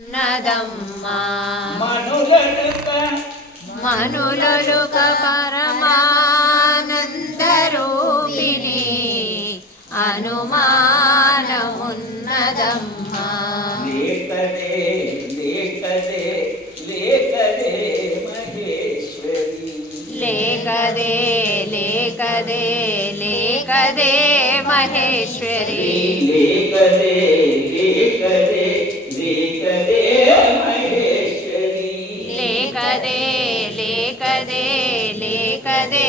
ఉన్నదమ్మా మనులలుక పరమానందరూపిణి అనుమానమున్నదమ్మా లేకదే లేకదే లేకదే మహేశ్వరి లేకదే లేకదే లేకదే మహేశ్వరి లేకదే లేకదే లేకదే మహేశ్వరి లేకదే లేకదే లేకదే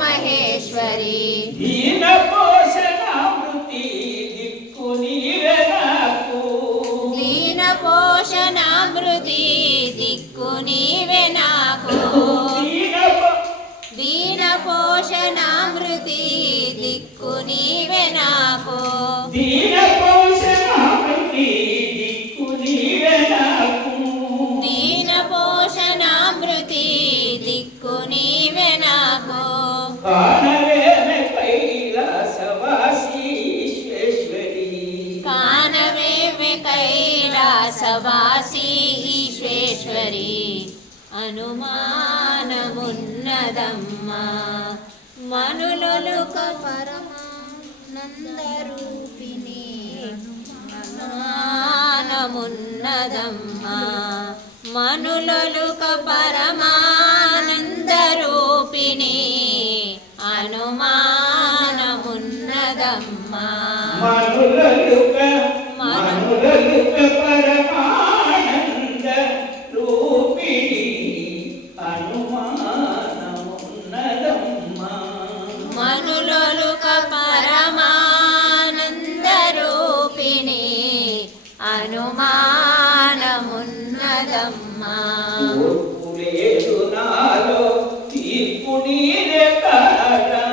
మహేశ్వరి దీన పోషణామృతి దిక్కు నీవే నాకు దీన పోషణామృతి దిక్కు నీవే నాకు దీన పోషణామృతి దిక్కు నీవే నాకు దీన పోషణామృతి దిక్కు నీవే నాకు దీన పోషణామృతి దిక్కు నీవే నాకు కానవేమే కైలాసవాసి ఈశ్వేశ్వరి కానవేమే కైలాసవాసి ఈశ్వేశ్వరి అనుమానమున్నదమ్మా మనులొలుక పరమానందరూపిణి అనుమానమున్నదమ్మా మనులొలుక పరమానందరూపిణి అనుమానమున్నదమ్మా మనులలుక పరమానంద రూపిణి అనుమానమున్నదమ్మా మనులొలుక పరమానందరూపిణి అనుమానమున్నదమ్మా ఓర్పు లేదు నాలో తీర్పు నీదే కాదా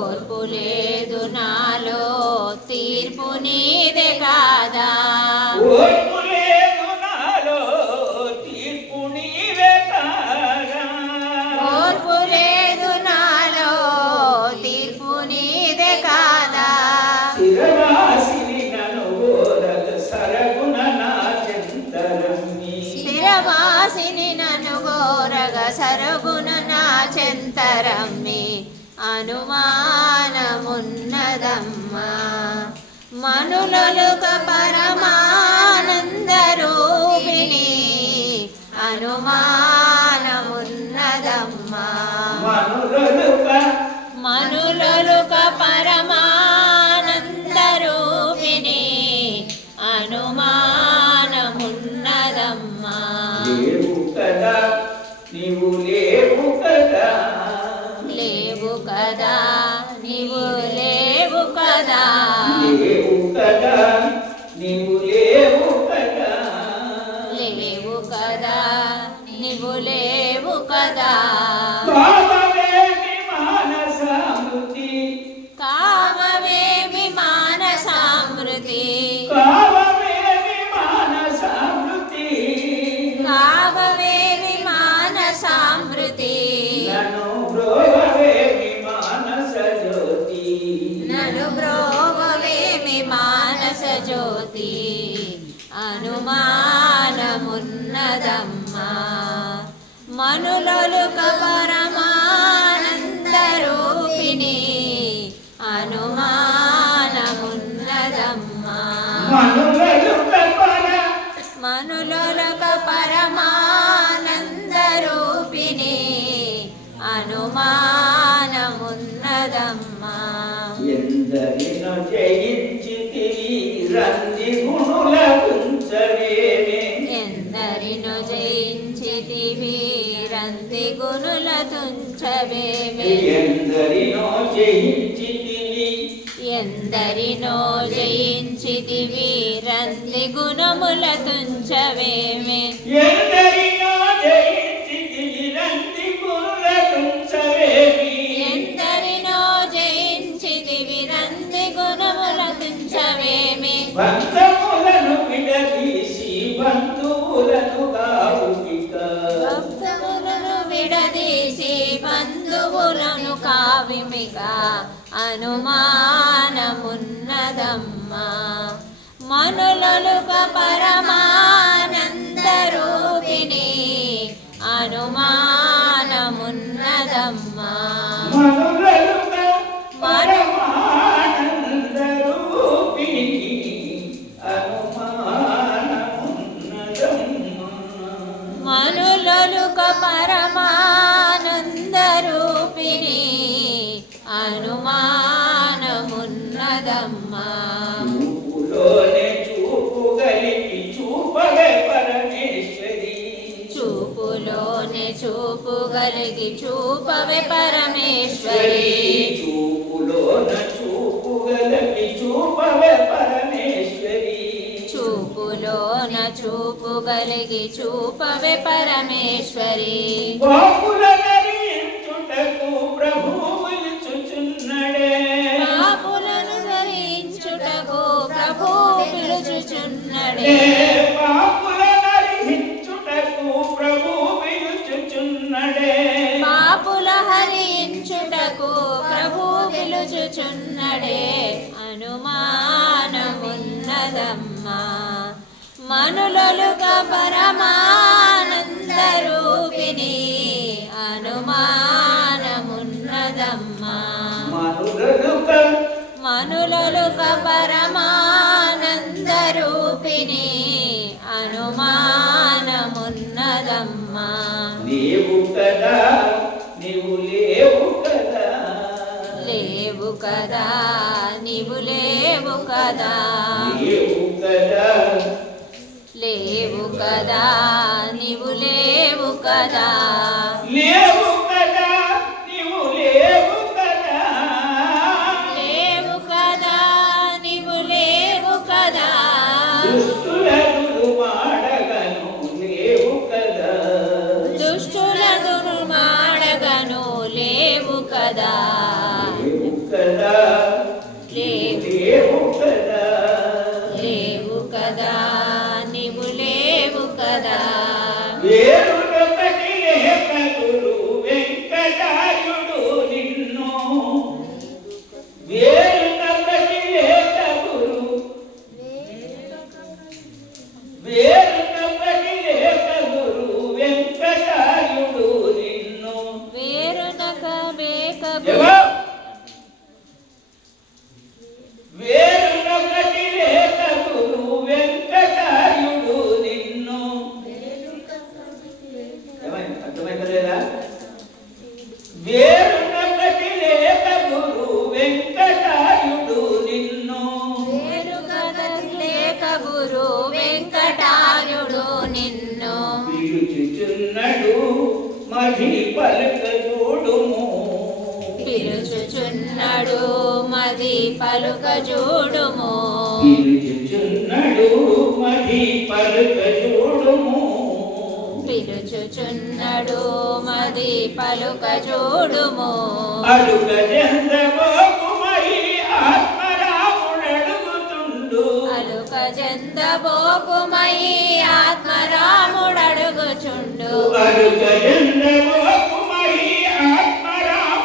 ఓర్పు లేదు నాలో తీర్పు నీదే కాదా ఓర్పు లేదు నాలో తీర్పు నీవే కాదా ఓర్పు లేదు నాలో తీర్పు నీదే కాదా స్థిరవాసిని నన్ను ఓరగ సరగుణ నా చెంతరమ్మి స్థిరవాసిని నన్ను గోరగ సరుగుణ నా చెంతరమ్మి అనుమానమున్నదమ్మా మనులలుక పరమానందరూపిణి అనుమానమున్నదమ్మా మనులలుక పరమానందరూపిణి అనుమానమున్నదమ్మా లేవు కదా నీవు లేవు కదా లేవు కదా నీవు లేవు కదా లేవు కదా నీవు లేవు కదా లేవు కదా నీవు లేవు కదా కామవేమి మానసామృతి కామవేమి మానసామృతి కామవేమి మానసామృతి కామవేమి మానసామృతి నన్ను బ్రోవేమి మానస జ్యోతి నను బ్రోవేమి మానస జ్యోతి అనుమానమున్నదమ్మా మనులలుక పరమానందరూపిణి అనుమానమున్నదమ్మా మనులలుక పరమానందరూపిణి అనుమానమున్నదమ్మా ఎందరినో జయించితివి రంది గుణుల కుంచవేమే ఎందరినో జయించితివి రంది గుణుల తుంచవేమే ఎందరినో జయించితివి ఎందరినో జయించితివి రంది గుణముల తుంచవేమే ఎందరినో జయించితివి రంది గుణుల కుంచవేమి ఎందరినో జయించితివి రంది గుణముల తుంచవేమి బంధములను విడదీసి బంధువులను కావుకిక భక్తులను విడదీసి బంధువులను కావిమిక అనుమానమున్నదమ్మా మనులలుక పరమానందరూపిణి మనులలుక పరమానంద రూపిణి అనుమానమున్నదమ్మా. మనులలుక పరమానంద రూపిణి అనుమానమున్నదమ్మా. చూపులోనే చూపుగలిగి చూపవే పరమేశ్వరి. చూపులోనే చూపుగలిగి చూపవే పరమేశ్వరి. చూపులోన చూపుగలిగి చూపవే పరమేశ్వరి. చూపులోన చూపుగలిగి చూపవే పరమేశ్వరి. పాపుల నరించుటకు ప్రభువు పిలుచుచున్నడే. పాపులను ధరించుటకు ప్రభువు పిలుచుచున్నడే. పాపుల నరించుటకు ప్రభువు పిలుచుచున్నడే. పాపుల హరించుటకు ప్రభువు పిలుచుచున్నడే అనుమానమున్నదమ్మా. మనులలుగా పరమానంద రూపిణి అనుమానమున్నదమ్మా. మనులలుగా పరమానంద రూపిణి అనుమానమున్నదమ్మా. నీవు కదా నీవు లేవు కదా. లేవు కదా నీవు లేవు కదా. లేవు కదా లేవు కదా నీవు లేవు కదా. లేవు కదా నీవు లేవు కదా. లేవు కదా నీవు లేవు కదా. దుష్టులను మాడగను లేవు కదా. దుష్టులను మాడగను లేవు కదా. లేవు కదా లేవు కదా. లేవు కదా నీవు లేవు కదా. వేరునొకటి లేక గురు వెంకటార్యుడు నిన్ను. వేరునొకటి లేక గురు వేరునొకటి లేక గురు వెంకటార్యుడు నిన్ను. వేరునక బేక వేరునొకటి లేక గురు వెంకటార్యుడు నిన్ను. అర్థమైతలేదా? వేరునొకటి లేక గురు వెంకటార్యుడు నిన్ను. లేక గురు వెంకటార్యుడు నిన్ను. పిలుచుచున్నడు మది పలుక చూడుము. పిలుచుచున్నడు మది పలుక చూడుము. పిలుచుచున్నడు మది పలుక చూడుము. పిలుచుచున్నడు మది పలుక చూడుము. అడుగ జందబోకుమై ఆత్మరాముడడుగుతుండు. అలుక జందబోకుమయి ఆత్మరాముడడుగుచుండు. అడుగ జందబోకుమై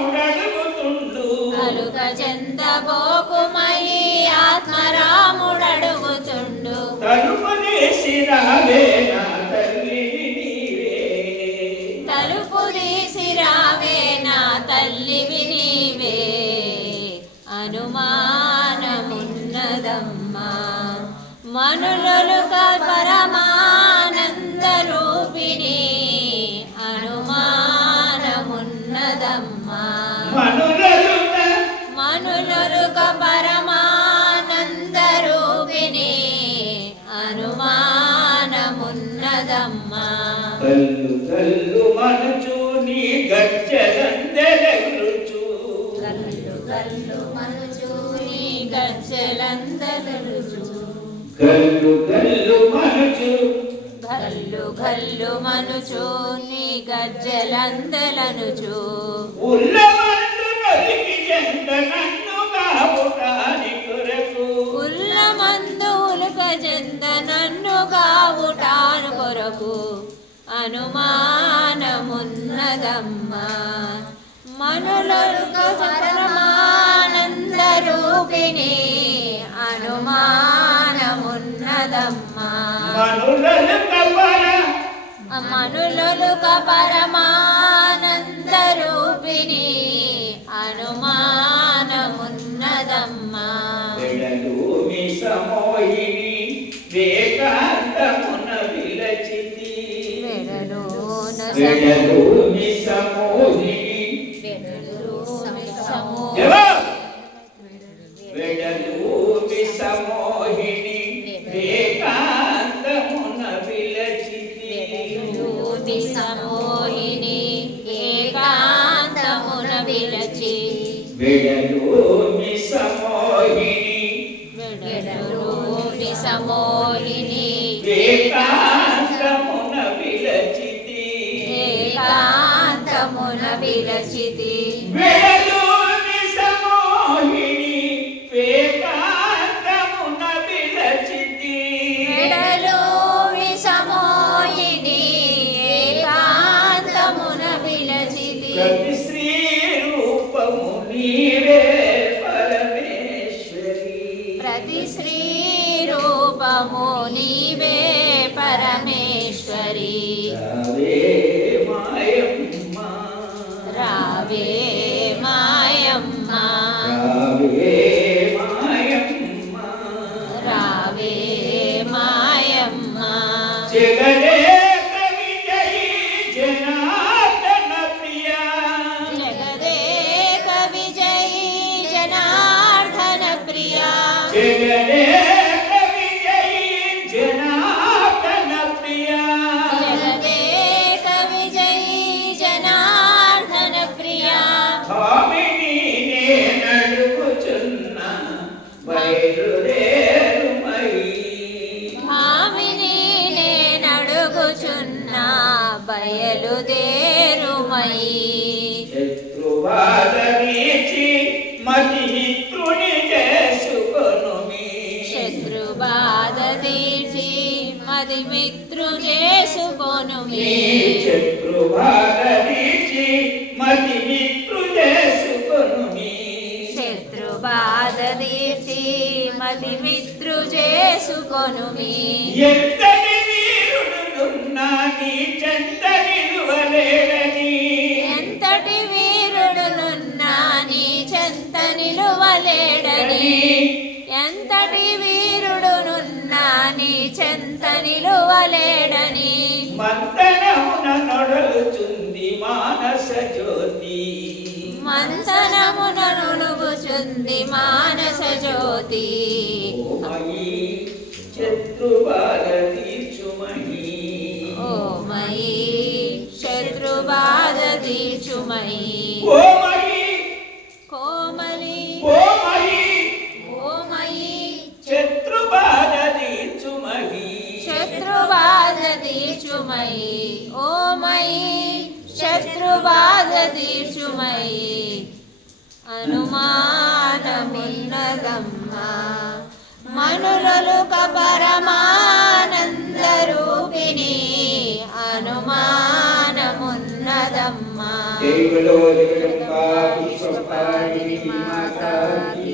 ఆత్మరాముడడుగుతుండు. అలుక జందబోకుమయి ఆత్మరాముడడుగుచుండు. తలుపు తీసి రావే నా తల్లివి నీవే. తలుపు తీసి రావే నా తల్లివి నీవే అనుమానమున్నదమ్మా. మనులలుక పరమానంద రూపిణి అనుమానమున్నదమ్మా. మనులలుక పరమానంద రూపిణి అనుమానమున్నదమ్మా. కల్లు కల్లు మనుచు నీ గజ్జలందెలగుచు. కల్లు కల్లు మనుచు నీ గజ్జలందెలగుచు. గల్లు గల్లు మనుచు గల్లు గల్లు మనుచు నీ గజ్జలందెలనుచు. ఉల్లమందు నొలికి చెంద నన్ను కావుటాని కొరకు. ఉల్లమందు ఉలుక చెంద నన్ను కావుటాను కొరకు అనుమానమున్నదమ్మా. మనులలుక పరమానంద రూపిణి అనుమానమున్నదమ్మా. మనులలుక పరమానంద రూపిణి వెడలు మిసమోహిని వెడలు మిసమోహిని ఏకాంతమున విలచితి విసమోహిని ఏకాంతమున విలచి వెడలు మిసమోహిని వెడలు విసమోహిని ఏకాంతమున విలచితి ఏకాంతమున విలచితి వెడలు మిసమోహిని ఏకాంతమున విలచితి వెడలు విసమోహిని ఏకాంతమున విలచితి ప్రతి శ్రీ రూపము నీవే పరమేశ్వరి ప్రతి శ్రీ రూపము నీవే పరమేశ్వరి రావే మాయమ్మ రావే మాయమ్మ రావే మాయమ్మ రావే మాయమ్మ జగదేక విజయీ జనార్దన ప్రియా జగదేక విజయీ జనార్దన ప్రియా జగదేక విజయీ జనార్దన ప్రియా జగదేక విజయీ జనార్దన ప్రియా భామిని నేనడుగుచున్న బయలుదేరుమయి భామిని నేనడుగుచున్నా బయలుదేరుమయి శత్రుబాధ వీచి మతి మిత్రుని చేసుకొనుమి శత్రుబాధ తీర్చి మది మిత్రు చేసుకొనుమి శత్రుబాధ వీచి మతి మిత్రు చేసుకొనుమి శత్రుబాధ తీర్చి మది మిత్రు చేసుకొనుమి ఎంతటి వీరుడున్నా నీ చెంత నిలువలేడని ఎంతటి వీరుడునున్నా నీ చెంత నిలువలేడని ఎంతటి వీరుడునున్నా నీ చెంత నిలువలేడని మంతనమున నొడలుచుంది మానస జ్యోతి మంతనమున నులుగుచుంది మానస జ్యోతి ఓమయి శత్రుబాధ తీర్చుమయి ఓమయి శత్రుబాధ తీర్చుమయి ఓమయి కోమలి ఓమయి ఓమయి శత్రుబాధ తీర్చుమయి శత్రుబాధ తీర్చుమయి ఓమయి శత్రుబాధ తీర్చుమయి అనుమానమున్నదమ్మా మనులొలుక పరమానంద రూపిణి అనుమానమున్నదమ్మా జై బలో జగదంబా విశ్వపాలిని మాతా కీ